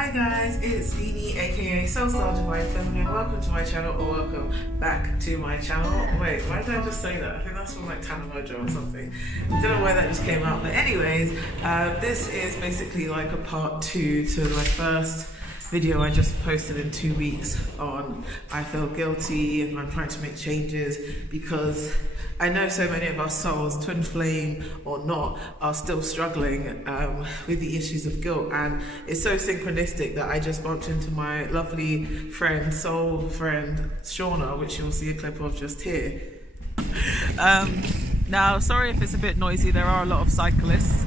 Hi guys, it's NEENEE aka SoulStar Divine Feminine. Welcome to my channel, or welcome back to my channel. Wait, why did I just say that? I think that's from like Tana Mojo or something. I don't know why that just came out, but anyways, this is basically like a part 2 to my first video I just posted in 2 weeks on I feel guilty and I'm trying to make changes, because I know so many of our souls, twin flame or not, are still struggling with the issues of guilt. And it's so synchronistic that I just bumped into my lovely friend, soul friend Shauna, which you'll see a clip of just here. Now, sorry if it's a bit noisy, there are a lot of cyclists,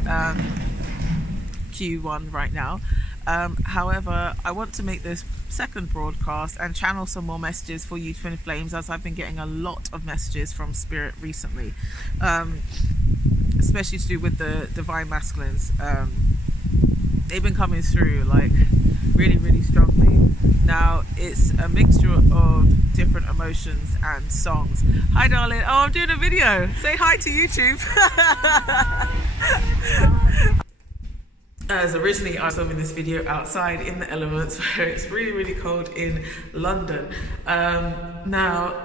Q1 right now. However, I want to make this second broadcast and channel some more messages for you twin flames, as I've been getting a lot of messages from spirit recently, especially to do with the divine masculines. They've been coming through like really strongly. Now it's a mixture of different emotions and songs. Hi darling. Oh, I'm doing a video. Say hi to YouTube. As originally I was filming this video outside in the elements where it's really cold in London. Now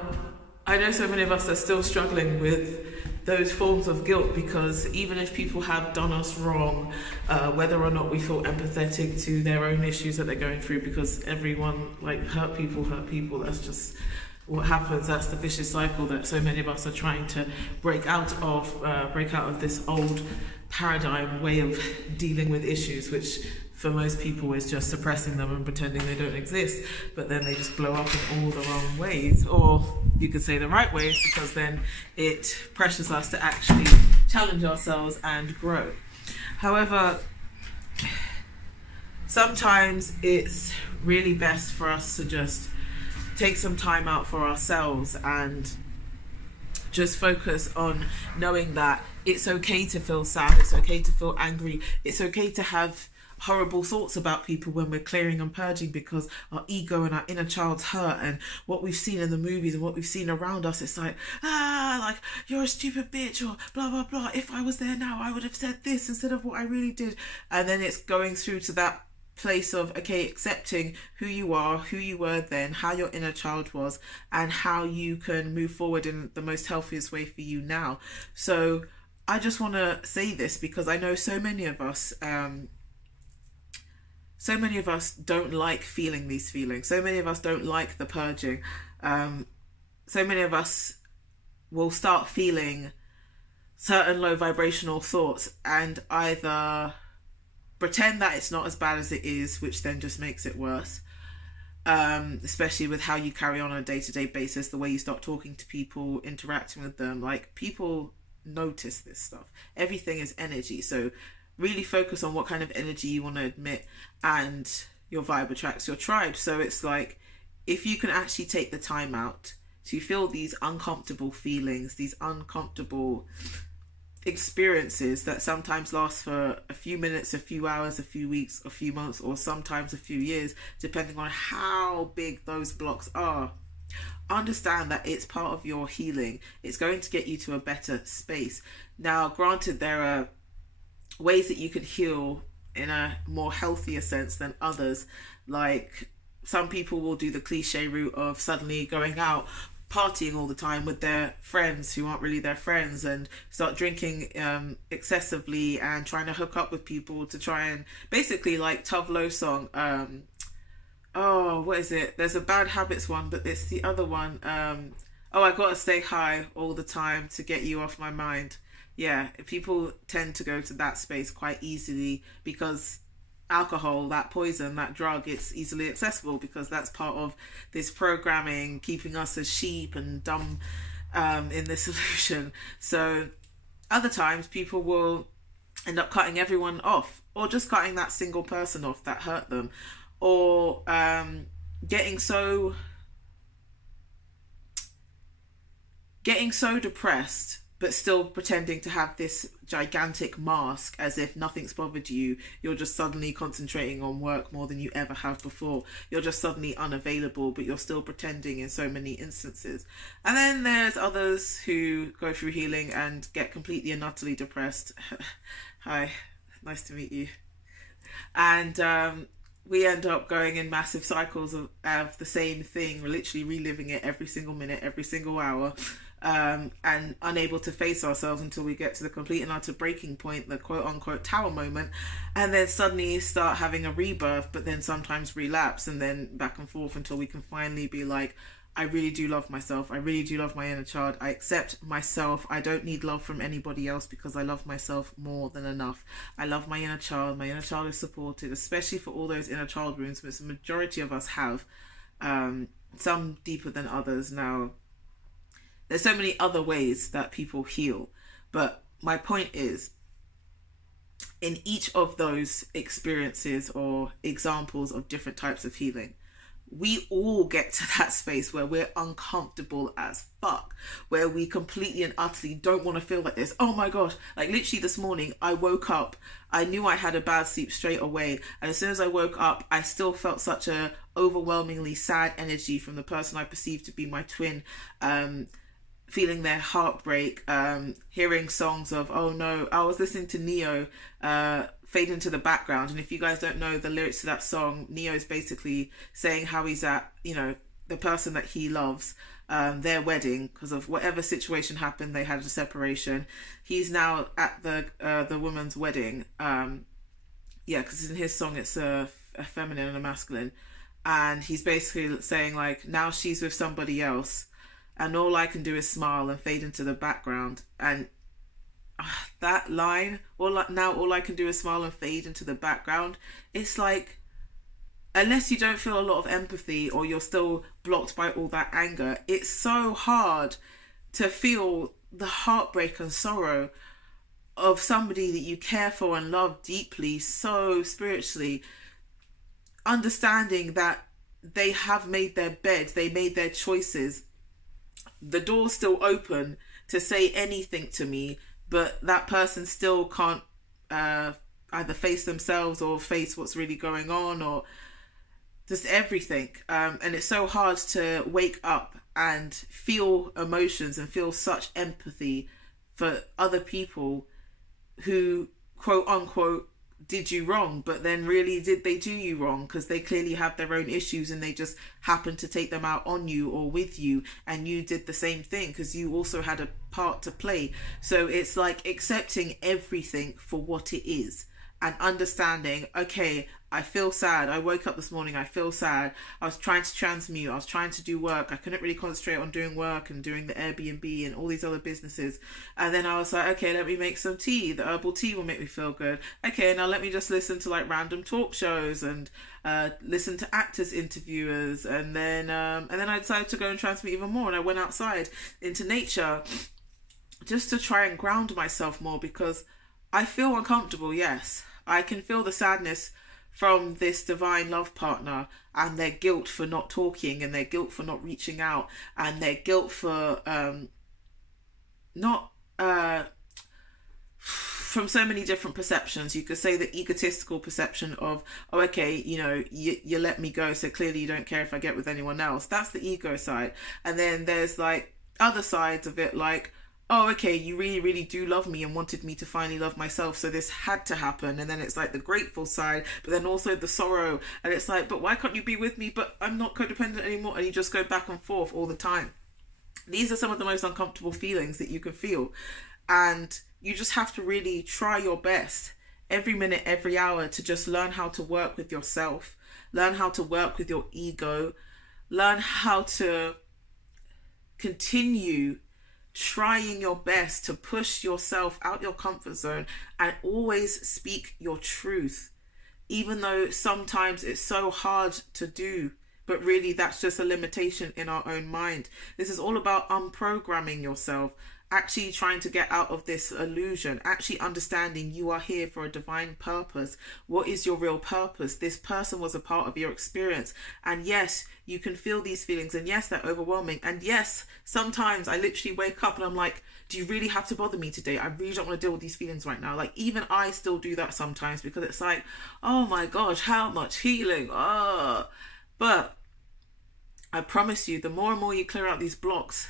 I know so many of us are still struggling with those forms of guilt, because even if people have done us wrong, whether or not we feel empathetic to their own issues that they're going through, because everyone, like, hurt people, that's just what happens. That's the vicious cycle that so many of us are trying to break out of this old paradigm way of dealing with issues, which for most people is just suppressing them and pretending they don't exist, but then they just blow up in all the wrong ways, or you could say the right ways, because then it pressures us to actually challenge ourselves and grow. However, sometimes it's really best for us to just take some time out for ourselves and just focus on knowing that it's okay to feel sad, it's okay to feel angry, it's okay to have horrible thoughts about people when we're clearing and purging, because our ego and our inner child's hurt, and what we've seen in the movies and what we've seen around us, it's like, like, you're a stupid bitch, or blah blah blah, if I was there now I would have said this instead of what I really did. And then it's going through to that place of, okay, accepting who you are, who you were then, how your inner child was, and how you can move forward in the most healthiest way for you now. So I just want to say this because I know so many of us don't like feeling these feelings. So many of us don't like the purging. So many of us will start feeling certain low vibrational thoughts and either pretend that it's not as bad as it is, which then just makes it worse, especially with how you carry on a day-to-day basis, the way you start talking to people, interacting with them. Like, people notice this stuff. Everything is energy, so really focus on what kind of energy you want to admit, and your vibe attracts your tribe. So it's like, if you can actually take the time out to feel these uncomfortable feelings, these uncomfortable experiences that sometimes last for a few minutes, a few hours, a few weeks, a few months, or sometimes a few years, depending on how big those blocks are, understand that it's part of your healing. It's going to get you to a better space. Now, granted, there are ways that you can heal in a more healthier sense than others. Like, some people will do the cliche route of suddenly going out partying all the time with their friends who aren't really their friends, and start drinking excessively and trying to hook up with people to try and basically, like Tove song, oh, what is it? There's a Bad Habits one, but it's the other one. Oh, I gotta stay high all the time to get you off my mind. Yeah, people tend to go to that space quite easily because alcohol, that poison, that drug, it's easily accessible, because that's part of this programming, keeping us as sheep and dumb in this illusion. So other times people will end up cutting everyone off, or just cutting that single person off that hurt them, or getting so depressed but still pretending to have this gigantic mask as if nothing's bothered you. You're just suddenly concentrating on work more than you ever have before. You're just suddenly unavailable, but you're still pretending in so many instances. And then there's others who go through healing and get completely and utterly depressed. Hi, nice to meet you. And we end up going in massive cycles of the same thing. We're literally reliving it every single minute, every single hour, and unable to face ourselves until we get to the complete and utter breaking point, the quote-unquote tower moment, and then suddenly start having a rebirth, but then sometimes relapse, and then back and forth until we can finally be like, I really do love myself. I really do love my inner child. I accept myself. I don't need love from anybody else because I love myself more than enough. I love my inner child. My inner child is supported, especially for all those inner child wounds, which the majority of us have, some deeper than others. Now, there's so many other ways that people heal, but my point is, in each of those experiences or examples of different types of healing, we all get to that space where we're uncomfortable as fuck, where we completely and utterly don't want to feel like this. Oh my gosh, like literally this morning I woke up, I knew I had a bad sleep straight away, and as soon as I woke up I still felt such a overwhelmingly sad energy from the person I perceived to be my twin, feeling their heartbreak, hearing songs of, oh no, I was listening to Neo fade into the background, and if you guys don't know the lyrics to that song, Neo is basically saying how he's at, you know, the person that he loves, their wedding, because of whatever situation happened, they had a separation. He's now at the woman's wedding, yeah, because in his song it's a feminine and a masculine, and he's basically saying like, now she's with somebody else and all I can do is smile and fade into the background. And that line, now all I can do is smile and fade into the background, it's like, unless you don't feel a lot of empathy or you're still blocked by all that anger, it's so hard to feel the heartbreak and sorrow of somebody that you care for and love deeply, so spiritually, understanding that they have made their beds, they made their choices, the door's still open to say anything to me, but that person still can't either face themselves or face what's really going on, or just everything. And it's so hard to wake up and feel emotions and feel such empathy for other people who, quote unquote, did you wrong, but then really did they do you wrong? Because they clearly have their own issues and they just happened to take them out on you or with you, and you did the same thing because you also had a part to play. So it's like accepting everything for what it is and understanding, okay, I feel sad. I woke up this morning, I feel sad. I was trying to transmute. I was trying to do work. I couldn't really concentrate on doing work and doing the Airbnb and all these other businesses. And then I was like, okay, let me make some tea. The herbal tea will make me feel good. Okay, now let me just listen to like random talk shows and listen to actors, interviewers. And then I decided to go and transmute even more. And I went outside into nature just to try and ground myself more, because I feel uncomfortable. Yes, I can feel the sadness from this divine love partner and their guilt for not talking, and their guilt for not reaching out, and their guilt for from so many different perceptions. You could say the egotistical perception of, oh, okay, you know, you let me go, so clearly you don't care if I get with anyone else. That's the ego side. And then there's like other sides of it, like, oh, okay, you really, really do love me and wanted me to finally love myself, so this had to happen. And then it's like the grateful side, but then also the sorrow. And it's like, but why can't you be with me? But I'm not codependent anymore. And you just go back and forth all the time. These are some of the most uncomfortable feelings that you can feel. And you just have to really try your best every minute, every hour to just learn how to work with yourself, learn how to work with your ego, learn how to continue trying your best to push yourself out your comfort zone and always speak your truth, even though sometimes it's so hard to do, but really that's just a limitation in our own mind. This is all about unprogramming yourself, actually trying to get out of this illusion, actually understanding you are here for a divine purpose. What is your real purpose? This person was a part of your experience, and yes, you can feel these feelings, and yes, they're overwhelming, and yes, sometimes I literally wake up and I'm like, do you really have to bother me today? I really don't want to deal with these feelings right now. Like, even I still do that sometimes, because it's like, oh my gosh, how much healing. But I promise you, the more and more you clear out these blocks,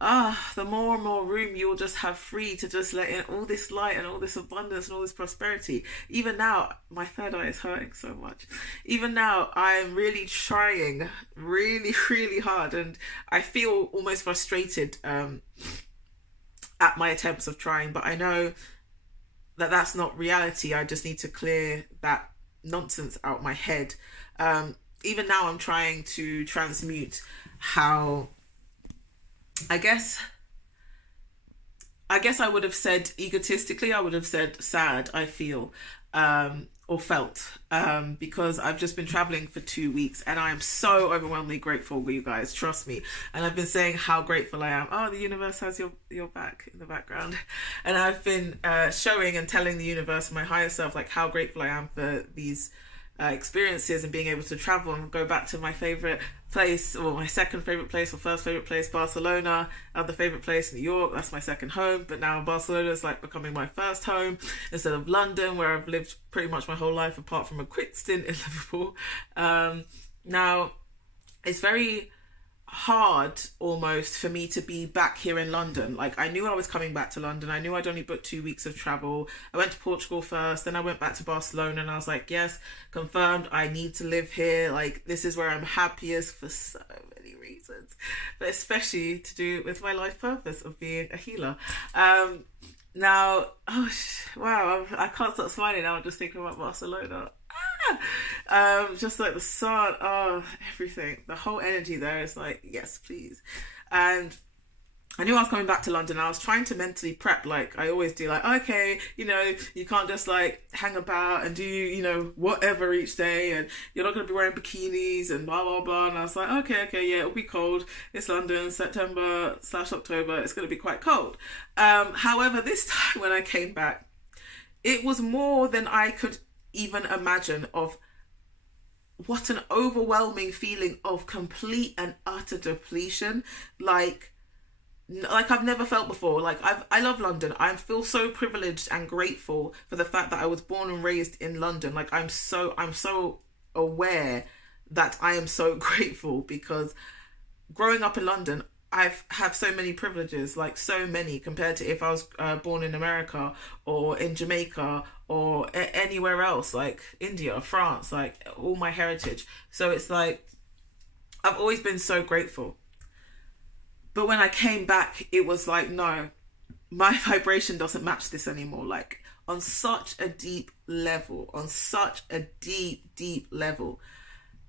the more and more room you'll just have free to just let in all this light and all this abundance and all this prosperity. Even now, my third eye is hurting so much. Even now, I'm really trying really, really hard, and I feel almost frustrated at my attempts of trying, but I know that that's not reality. I just need to clear that nonsense out my head. Even now, I'm trying to transmute how, I guess I would have said egotistically, I would have said sad, I feel, or felt, because I've just been traveling for 2 weeks and I am so overwhelmingly grateful with you guys, trust me. And I've been saying how grateful I am. Oh, the universe has your back in the background. And I've been showing and telling the universe and my higher self like how grateful I am for these experiences and being able to travel and go back to my favorite place, or my second favorite place, or first favorite place, Barcelona. Other favorite place, New York, that's my second home, but now Barcelona is like becoming my first home instead of London, where I've lived pretty much my whole life apart from a quick stint in Liverpool. Now it's very hard almost for me to be back here in London. Like, I knew I was coming back to London. I knew I'd only booked 2 weeks of travel. I went to Portugal first, then I went back to Barcelona, and I was like, yes, confirmed, I need to live here. Like, this is where I'm happiest for so many reasons, but especially to do with my life purpose of being a healer. Now, wow, I can't stop smiling now. I'm just thinking about Barcelona. Just like the sun, everything, the whole energy there is like, yes, please. And I knew I was coming back to London. I was trying to mentally prep, like I always do, like, okay, you know, you can't just like hang about and do, you know, whatever each day, and you're not going to be wearing bikinis and blah blah blah. And I was like, okay, yeah, it'll be cold. It's London, September/October, it's going to be quite cold. However, this time when I came back, it was more than I could even imagine. Of what an overwhelming feeling of complete and utter depletion, like I've never felt before. Like, I love London. I feel so privileged and grateful for the fact that I was born and raised in London. Like, I'm so aware that I am so grateful, because growing up in London, have so many privileges, like so many, compared to if I was born in America or in Jamaica or anywhere else, like India, France, like all my heritage. So it's like, I've always been so grateful. But when I came back, it was like, no, my vibration doesn't match this anymore. Like, on such a deep level, deep level.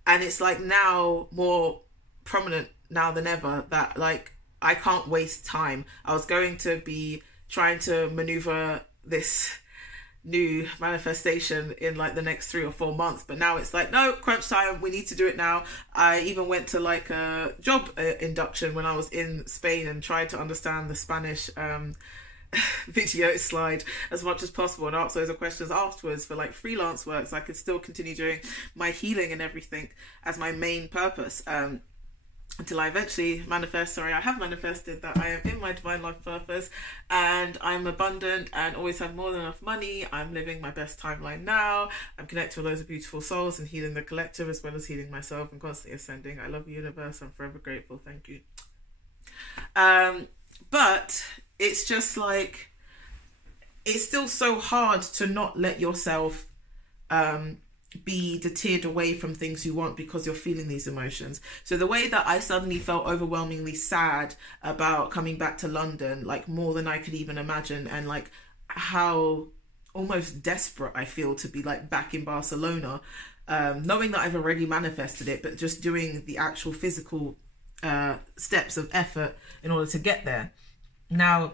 And it's like now more prominent now than ever that like I can't waste time. I was going to be trying to maneuver this new manifestation in like the next 3 or 4 months, but now it's like, no, crunch time, we need to do it now. I even went to like a job induction when I was in Spain and tried to understand the Spanish video slide as much as possible and ask those questions afterwards for like freelance work, so I could still continue doing my healing and everything as my main purpose. Until I eventually I have manifested that I am in my divine life purpose, and I'm abundant and always have more than enough money. I'm living my best timeline now. I'm connected with those beautiful souls and healing the collective as well as healing myself and constantly ascending. I love the universe. I'm forever grateful. Thank you. But it's just like, it's still so hard to not let yourself be deterred away from things you want because you're feeling these emotions. So the way that I suddenly felt overwhelmingly sad about coming back to London, like more than I could even imagine, and like how almost desperate I feel to be like back in Barcelona, knowing that I've already manifested it, but just doing the actual physical steps of effort in order to get there. Now,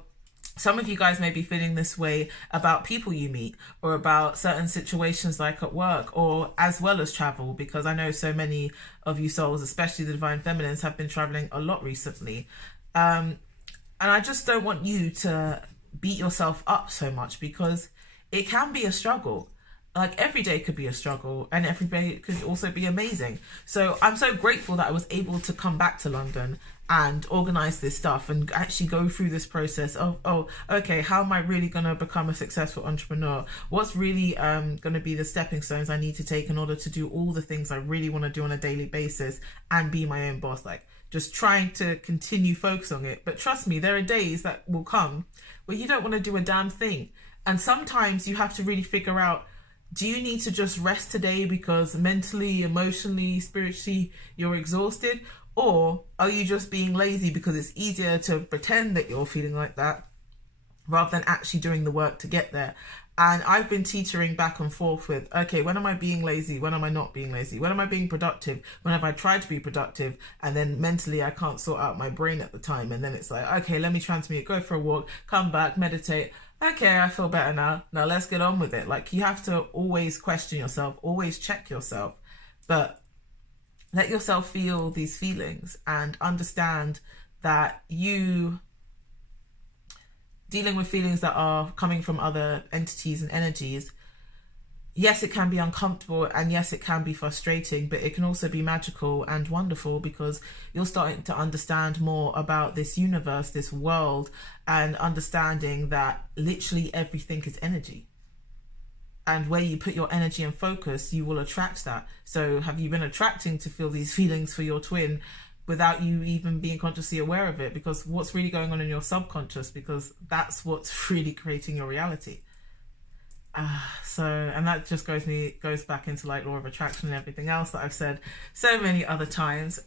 some of you guys may be feeling this way about people you meet, or about certain situations like at work, or as well as travel, because I know so many of you souls, especially the Divine Feminines, have been traveling a lot recently. And I just don't want you to beat yourself up so much, because it can be a struggle. Like, every day could be a struggle, and every day could also be amazing. So I'm so grateful that I was able to come back to London and organize this stuff and actually go through this process of, oh, okay, how am I really going to become a successful entrepreneur? What's really going to be the stepping stones I need to take in order to do all the things I really want to do on a daily basis and be my own boss? Like, just trying to continue focus on it. But trust me, there are days that will come where you don't want to do a damn thing. And sometimes you have to really figure out, do you need to just rest today because mentally, emotionally, spiritually, you're exhausted? Or are you just being lazy because it's easier to pretend that you're feeling like that rather than actually doing the work to get there? And I've been teetering back and forth with, okay, when am I being lazy? When am I not being lazy? When am I being productive? When have I tried to be productive? And then mentally I can't sort out my brain at the time. And then it's like, okay, let me transmute, go for a walk, come back, meditate. Okay, I feel better now. Now let's get on with it. Like, you have to always question yourself, always check yourself, but let yourself feel these feelings and understand that you dealing with feelings that are coming from other entities and energies, yes, it can be uncomfortable, and yes, it can be frustrating, but it can also be magical and wonderful because you're starting to understand more about this universe, this world, and understanding that literally everything is energy. And where you put your energy and focus, you will attract that. So have you been attracting to feel these feelings for your twin without you even being consciously aware of it? Because what's really going on in your subconscious, because that's what's really creating your reality. And that just goes back into like law of attraction and everything else that I've said so many other times.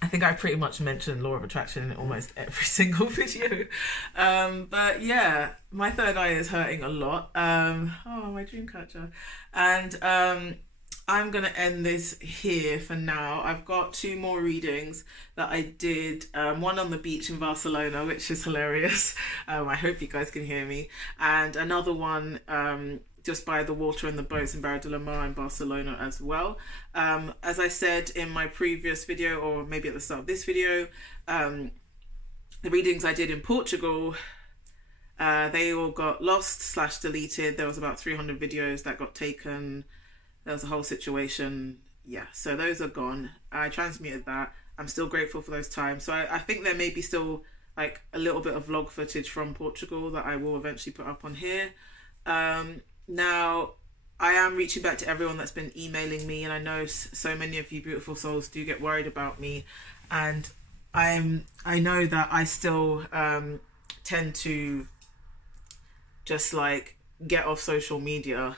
I think I pretty much mentioned law of attraction in almost every single video. But yeah, my third eye is hurting a lot. Oh, my dream catcher. And I'm going to end this here for now. I've got 2 more readings that I did. One on the beach in Barcelona, which is hilarious. I hope you guys can hear me. And another one just by the water and the boats in Barra de la Mar in Barcelona as well. As I said in my previous video, or maybe at the start of this video, the readings I did in Portugal, they all got lost / deleted. There was about 300 videos that got taken. There was a whole situation. Yeah, so those are gone. I transmuted that. I'm still grateful for those times. So I think there may be still like a little bit of vlog footage from Portugal that I will eventually put up on here. Now, I am reaching back to everyone that's been emailing me, and I know so many of you beautiful souls do get worried about me, and I know that I still tend to just like get off social media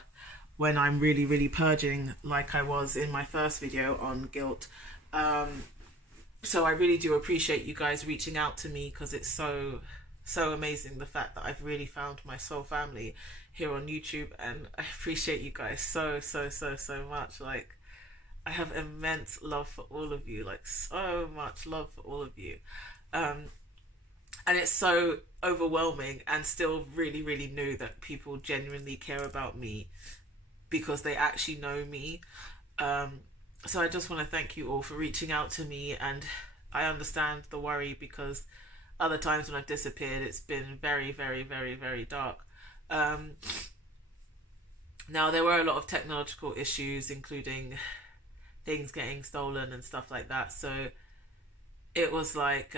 when I'm really, really purging, like I was in my first video on guilt. So I really do appreciate you guys reaching out to me, because it's so amazing, the fact that I've really found my soul family here on YouTube, and I appreciate you guys so much. Like, I have immense love for all of you, like so much love for all of you. And it's so overwhelming and still really, really new that people genuinely care about me because they actually know me. So I just want to thank you all for reaching out to me, and I understand the worry because other times when I've disappeared, it's been very, very, very, very dark. Now, there were a lot of technological issues, including things getting stolen and stuff like that. So it was like,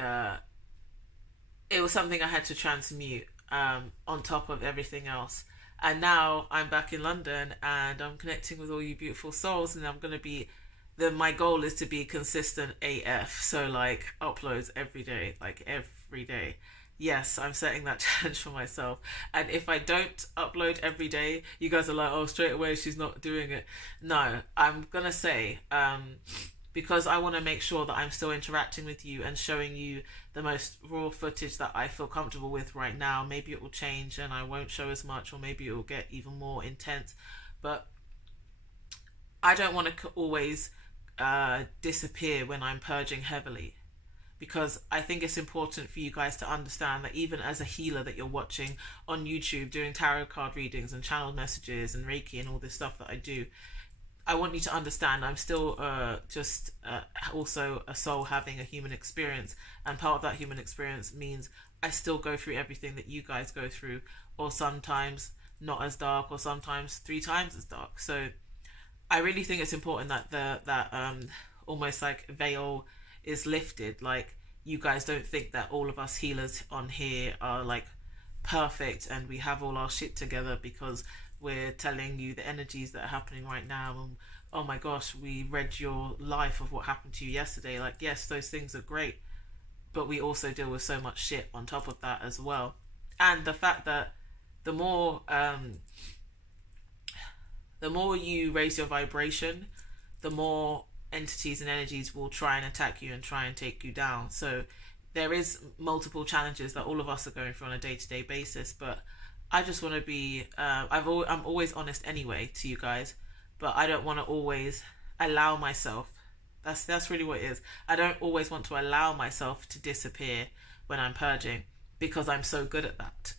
it was something I had to transmute on top of everything else. And now I'm back in London and I'm connecting with all you beautiful souls, and I'm going to be, my goal is to be consistent AF. So like uploads every day, like every day. Yes, I'm setting that challenge for myself. And if I don't upload every day, you guys are like, oh, straight away she's not doing it. No, I'm going to say, because I want to make sure that I'm still interacting with you and showing you the most raw footage that I feel comfortable with right now. Maybe it will change and I won't show as much, or maybe it will get even more intense. But I don't want to always disappear when I'm purging heavily, because I think it's important for you guys to understand that even as a healer that you're watching on YouTube doing tarot card readings and channel messages and Reiki and all this stuff that I do, I want you to understand I'm still just also a soul having a human experience, and part of that human experience means I still go through everything that you guys go through, or sometimes not as dark, or sometimes 3 times as dark. So I really think it's important that that almost like veil is lifted. Like, you guys don't think that all of us healers on here are like perfect and we have all our shit together, because we're telling you the energies that are happening right now, and oh my gosh, we read your life of what happened to you yesterday. Like, yes, those things are great, but we also deal with so much shit on top of that as well. And the fact that the more you raise your vibration, the more entities and energies will try and attack you and try and take you down. So there is multiple challenges that all of us are going through on a day-to-day basis, but I just want to be I'm always honest anyway to you guys, but I don't want to always allow myself, that's really what it is, I don't always want to allow myself to disappear when I'm purging, because I'm so good at that.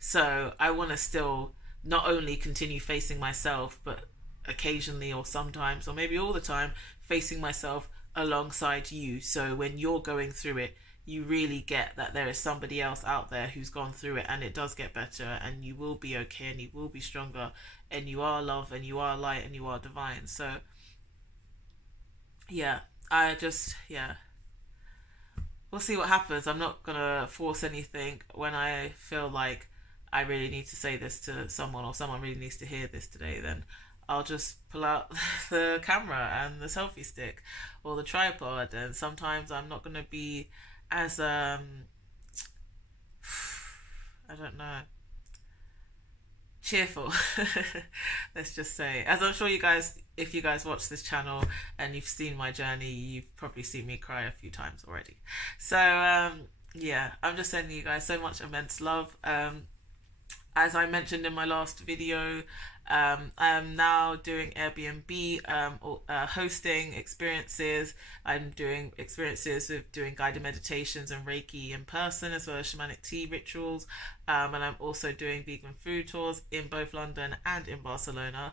So I want to still not only continue facing myself, but occasionally, or sometimes, or maybe all the time, facing myself alongside you. So when you're going through it, you really get that there is somebody else out there who's gone through it, and it does get better, and you will be okay, and you will be stronger, and you are love, and you are light, and you are divine. So yeah, we'll see what happens. I'm not gonna force anything. When I feel like I really need to say this to someone, or someone really needs to hear this today, then I'll just pull out the camera and the selfie stick or the tripod. And sometimes I'm not going to be as I don't know, cheerful. Let's just say, as I'm sure you guys, if you guys watch this channel and you've seen my journey, you've probably seen me cry a few times already. So yeah, I'm just sending you guys so much immense love. As I mentioned in my last video, I am now doing Airbnb hosting experiences. I'm doing experiences with doing guided meditations and Reiki in person, as well as shamanic tea rituals. And I'm also doing vegan food tours in both London and in Barcelona.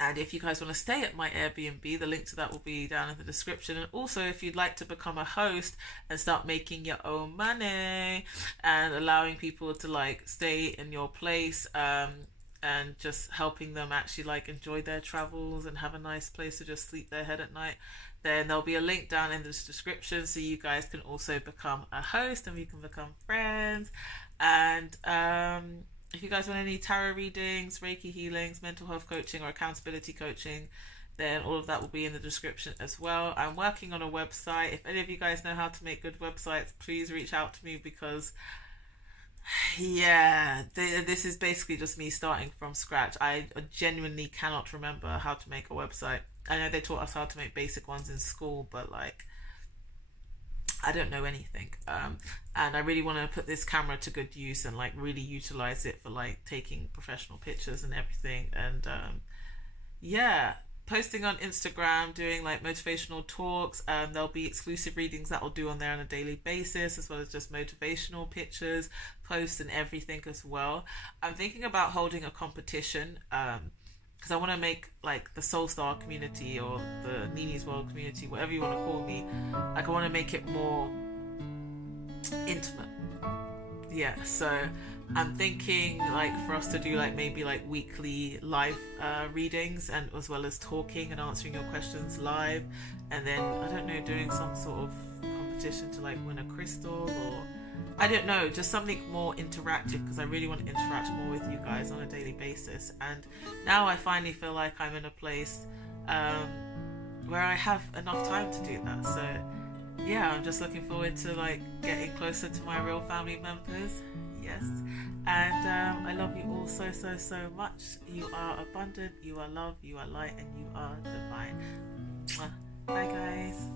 And if you guys want to stay at my Airbnb, the link to that will be down in the description. And also, if you'd like to become a host and start making your own money and allowing people to like stay in your place, and just helping them actually like enjoy their travels and have a nice place to just sleep their head at night, then there'll be a link down in the description, so you guys can also become a host and we can become friends. And if you guys want any tarot readings, Reiki healings, mental health coaching, or accountability coaching, then all of that will be in the description as well. I'm working on a website. If any of you guys know how to make good websites, please reach out to me, because yeah, this is basically just me starting from scratch. I genuinely cannot remember how to make a website. I know they taught us how to make basic ones in school, but like, I don't know anything. And I really want to put this camera to good use and like really utilize it for like taking professional pictures and everything. And yeah, posting on Instagram, doing like motivational talks. There'll be exclusive readings that I'll do on there on a daily basis, as well as just motivational pictures, posts and everything as well. I'm thinking about holding a competition, because I want to make like the SoulStar community, or the NEENEESWORLD community, whatever you want to call me, like I want to make it more intimate. Yeah, so I'm thinking like for us to do like maybe like weekly live readings, and as well as talking and answering your questions live, and then I don't know, doing some sort of competition to like win a crystal, or I don't know, just something more interactive, because I really want to interact more with you guys on a daily basis. And now I finally feel like I'm in a place where I have enough time to do that. So yeah, I'm just looking forward to like getting closer to my real family members. Yes. And I love you all so much. You are abundant, you are love, you are light, and you are divine. Bye guys.